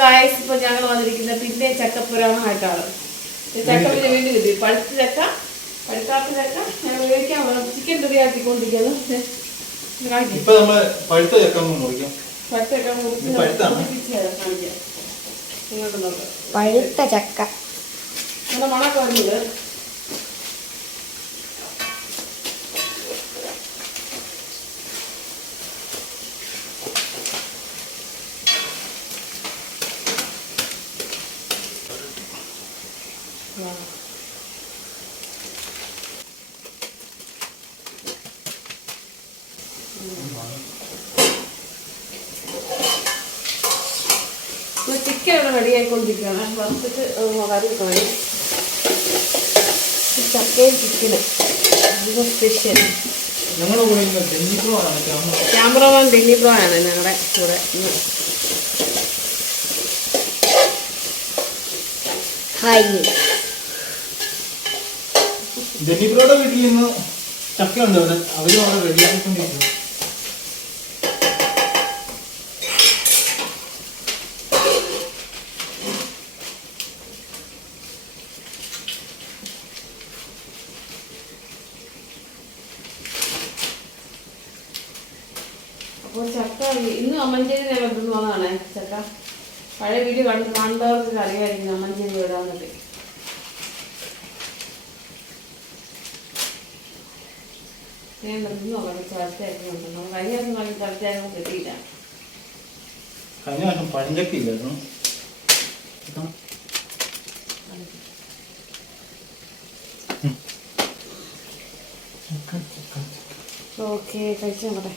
Guys ഇപ്പോൾ ഞങ്ങൾ വന്നിരിക്കുന്നത് പിന്നെ ചക്കപ്പുരാണമായിട്ടാണ്. ചക്ക പിന്നെ വീണ്ടും കിട്ടി. പഴുത്ത ചക്ക, പഴുക്കാത്ത ചക്ക ഞങ്ങൾ ഉപയോഗിക്കാൻ ചിക്കൻ റെഡി ആക്കിക്കൊണ്ടിരിക്കുന്നു. പഴുത്ത ചക്ക മുറിക്കാം. പഴുത്ത ചക്ക ഇങ്ങോട്ട് നോക്കാം. പഴുത്ത ചക്ക നല്ല മണമൊക്കെ വരുന്നുണ്ട്. ചിക്കൻ ഇവിടെ റെഡി ആയിക്കൊണ്ടിരിക്കുകയാണ്. വറുത്തിട്ട് കറി വെക്കാൻ വേണ്ടി ചക്കയും ചിക്കനും സ്പെഷ്യൽ. ക്യാമറമാൻ ഡെന്നി ബ്രോ ആണ് ഞങ്ങളുടെ കൂടെ. ഹായ്. ഡെന്നി ബ്രോയുടെ വീട്ടിൽ നിന്ന് ചക്ക ഉണ്ട്. അവിടെ അവരും അവിടെ റെഡിയാക്കിക്കൊണ്ടിരിക്കുന്നു. അപ്പോൾ ചക്ക ഇന്ന് അമ്മഞ്ചേരി ഞങ്ങൾ ഇവിടുന്ന് വന്നതാണ്. ചക്ക പഴയ വീഡിയോ കണ്ടവർക്ക് അറിയാമായിരിക്കും അമ്മഞ്ചേരി വിടാന്നൊക്കെ. ഞാൻ നോക്കാം ചർച്ചയായിരുന്നു. നമ്മൾ കഴിഞ്ഞ ദിവസം നല്ല ചർച്ചയായിരുന്നു, കിട്ടിയില്ല. കഴിഞ്ഞ വർഷം പഴഞ്ചക്ക ഇല്ലായിരുന്നു. ഓക്കെ, കഴിച്ചു നോക്കട്ടെ.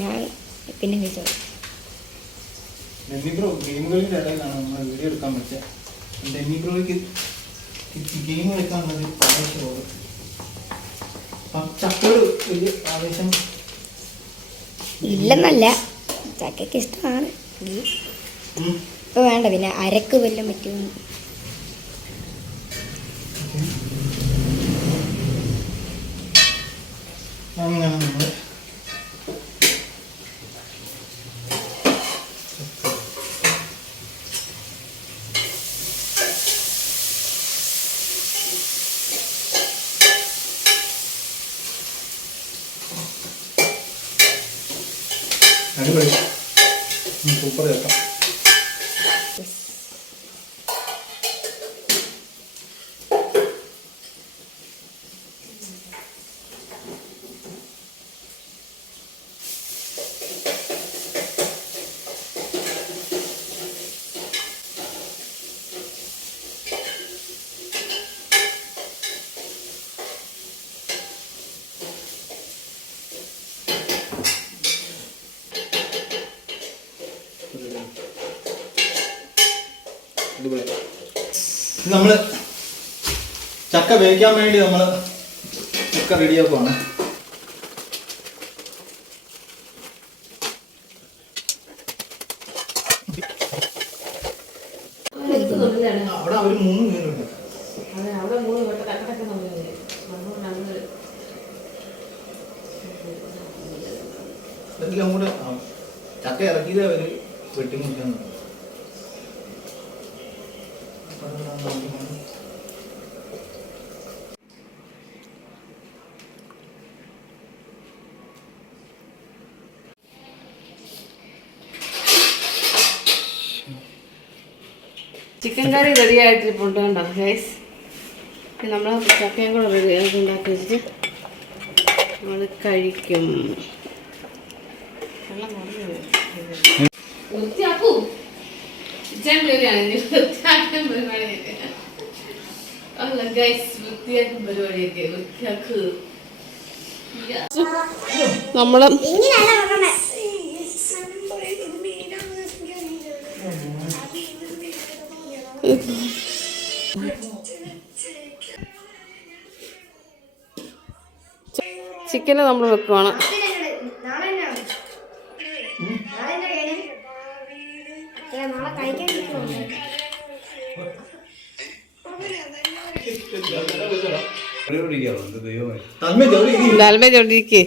ഞാൻ പിന്നെ കഴിച്ചോ. ഡെന്നി ബ്രോ ഗെയിമുകളിൻ്റെ ഇടയിലാണ് നമ്മൾ വീഡിയോ എടുക്കാൻ പറ്റുക. ഡെന്നി ബ്രോയ്ക്ക് ഗെയിം കളിക്കാനുള്ളത് ആവേശമാണ്. ചക്കയോട് വലിയ ആവേശം ഇല്ലെന്നല്ല, ചക്കയ്ക്ക് ഇഷ്ടമാണ്. ഇപ്പൊ വേണ്ട, പിന്നെ അരക്ക് വല്ലതും പറ്റും. അങ്ങനെ നമ്മൾ അടിപൊളി സൂപ്പർ ചേർക്കാം. നമ്മൾ ചക്ക വേവിക്കാൻ വേണ്ടി നമ്മൾ ചക്ക റെഡിയാക്കുവാണ്. അവിടെ അവർ 3 മീനുണ്ട്. എല്ലാം കൂടെ ചക്ക ഇറക്കിയത് അവർ വെട്ടിമുറിക്കാൻ. ചിക്കൻ കറി റെഡി ആയിട്ടിരിപ്പുണ്ട് കണ്ടോ ഗൈസ്. നമ്മൾ ചക്കയും കൂടെ റെഡി ആക്കി ഉണ്ടാക്കി വെച്ചിട്ട് നമ്മൾ കഴിക്കും. വൃത്തിയാക്കൂ കിച്ചൺ പരിപാടിയാണ്. വൃത്തിയാക്കാൻ പരിപാടി അല്ല ഗൈസ്, വൃത്തിയാക്കും പരിപാടിയൊക്കെ വൃത്തിയാക്ക്. നമ്മള് ചിക്കന് നമ്മൾ വെക്കുവാണ്. ലാൽമേ ചോണ്ടിരിക്കേ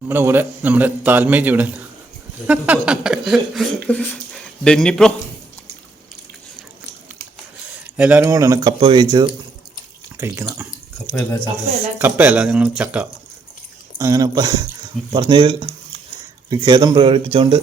നമ്മുടെ കൂടെ നമ്മുടെ താൽമേജ് ഇവിടെ ഡെന്നി പ്രോ എല്ലാവരും കൂടെയാണ് കപ്പ വേവിച്ചത് കഴിക്കുന്നത്. കപ്പയല്ല, ഞങ്ങൾ ചക്ക. അങ്ങനെ പറഞ്ഞതിൽ ഖേദം പ്രകടിപ്പിച്ചുകൊണ്ട്